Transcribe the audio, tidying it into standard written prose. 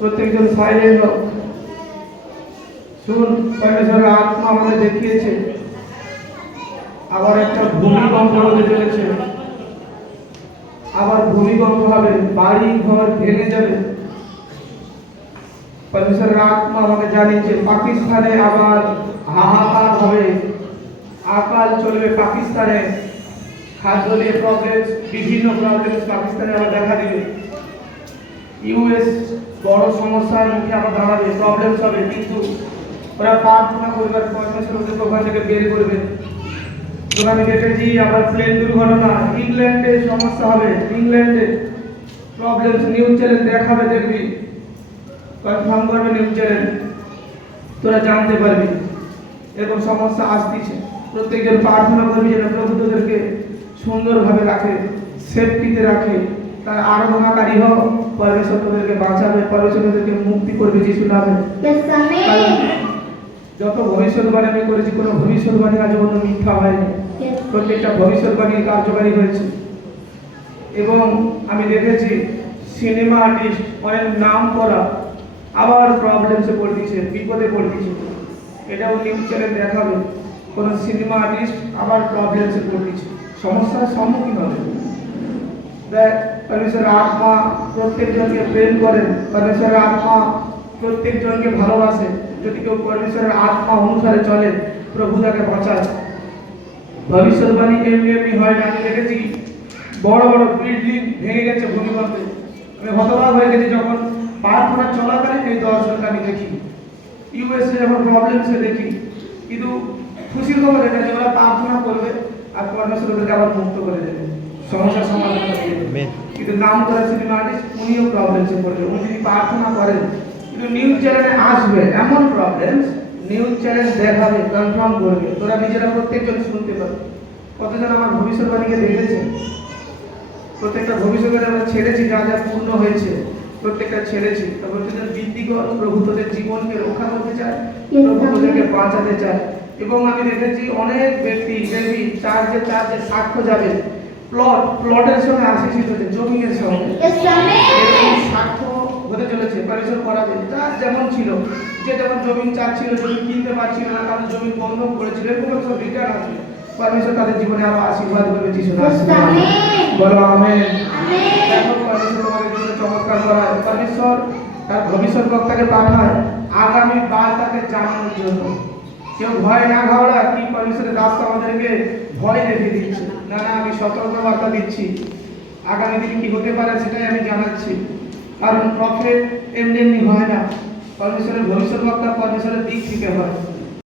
প্রত্যেকজন সাইলেন্ট হোক। শুন, পরমেশ্বরের আত্মা আমাদের দেখিয়েছে আবার একটা ভূমিকম্প হতে চলেছে, আবার ভূমিকম্প হবে, বাড়ি ঘর ভেঙে যাবে। পরমেশ্বরের আত্মা আমাকে জানিয়েছে পাকিস্তানে আবার হাহাকার হবে, আকাল চলবে পাকিস্তানে, খাদ্য নিয়ে প্রবলেম, বিভিন্ন প্রবলেম পাকিস্তানে আবার দেখা দিবে। ইউএস বড় সমস্যার মুখে আবার দাঁড়াবে, প্রবলেম হবে, কিন্তু ওরা প্রার্থনা করবে পরমেশ্বর ওদেরকে ওখান থেকে বের করবে। আমি দেখেছি আবার প্লেন দুর্ঘটনা, ইংল্যান্ডে সমস্যা হবে, ইংল্যান্ডে প্রবলেম, নিউজ চ্যানেল দেখাবে, দেখবি, কনফার্ম করবে নিউজ চ্যানেল, তোরা জানতে পারবি এরকম সমস্যা আসতেছে। প্রত্যেকজন প্রার্থনা করবি যেন প্রভু তোদেরকে সুন্দরভাবে রাখে, সেফটিতে রাখে, তার আরাধনাকারী হোক, পরমেশ্বর তোদেরকে বাঁচাবে, পরমেশ্বর তোদেরকে মুক্তি করবে যিশু নামে। যত ভবিষ্যৎবাণী আমি করেছি, কোনো ভবিষ্যৎবাণী আজ পর্যন্ত মিথ্যা হয়নি, প্রত্যেকটা ভবিষ্যৎবাণী কার্যকারী হয়েছে। এবং আমি দেখেছি সিনেমা আর্টিস্ট অনেক নাম করা আবার প্রবলেমসে পড়তেছে, বিপদে পড়তেছে। এটাও নিউজ চ্যানেল দেখাবে, কোন সিনেমা আর্টিস্ট আবার প্রবলেমসে পড়তেছে, সমস্যার সম্মুখীন হবে। দেখ, পরমেশ্বরের আত্মা প্রত্যেকজনকে প্রেম করেন, পরমেশ্বরের আত্মা প্রত্যেকজনকে ভালোবাসে। যদি কেউ পরমেশ্বরের আত্মা অনুসারে চলে, প্রভু তাকে বাঁচায়। ভবিষ্যৎবাণী এমনি হয় না। আমি দেখেছি বড় বড় বিল্ডিং ভেঙে গেছে ভূমিকম্পে, আমি হতবাক হয়ে গেছি যখন প্রার্থনা চলাকালীন এই দর্শনটা আমি দেখি। ইউএসএ যখন প্রবলেমসে দেখি, কিন্তু খুশির খবর এটা যে ওরা প্রার্থনা করবে আর পরমেশ্বর ওদেরকে আবার মুক্ত করে দেবে, সমস্যার সমাধান করে দেবে। কিন্তু নাম করা সিনেমা আর্টিস্ট উনিও প্রবলেমসে পড়বে, উনি যদি প্রার্থনা করেন, কিন্তু নিউজ চ্যানেলে আসবে এমন প্রবলেমস, নিউজ চ্যানেল দেখাবে, কনফার্ম করবে, তোরা নিজেরা প্রত্যেকজন শুনতে পাবে। কতজন আমার ভবিষ্যৎবাণীকে দেখেছে, প্রত্যেকটা ভবিষ্যৎবাণী আমরা ছেড়েছি, যা যা পূর্ণ হয়েছে প্রত্যেকটা ছেড়েছি। প্রত্যেকজন বৃদ্ধি কর, প্রভু তোদের জীবনকে রক্ষা করতে চায়, প্রভু তোদেরকে বাঁচাতে চায়। এবং আমি দেখেছি অনেক ব্যক্তি দেখবি চার্জে সাক্ষ্য যাবে, প্লটের সঙ্গে আসিস হচ্ছে, জমিনের সঙ্গে সাক্ষ্য হতে চলেছে, পরিশোধ করাবে। যার যেমন ছিল, যে যেমন জমি চাচ্ছিল, জমি কিনতে পারছিল না, তাদের জমি বন্ধক করেছিল, এরকম সব রিটার্ন আসবে। পরমেশ্বর তাদের জীবনে আরো আশীর্বাদ করবে যিশু নামে। বলো আমেন। দেখো পরমেশ্বর তোমাদের জীবনে চমৎকার করায়। পরমেশ্বর তার ভবিষ্যৎ বক্তাকে পাঠায় আগামী বার তাকে জানানোর জন্য। কেউ ভয় না ঘাবড়া, কি পরমেশ্বরের রাস্তা আমাদেরকে ভয় দেখিয়ে দিচ্ছে না, না, আমি সতর্ক বার্তা দিচ্ছি, আগামী দিন কি হতে পারে সেটাই আমি জানাচ্ছি। কারণ প্রফেট এমনি হয় না, পরমেশ্বরের ভবিষ্যৎ বক্তা পরমেশ্বরের দিক থেকে হয়।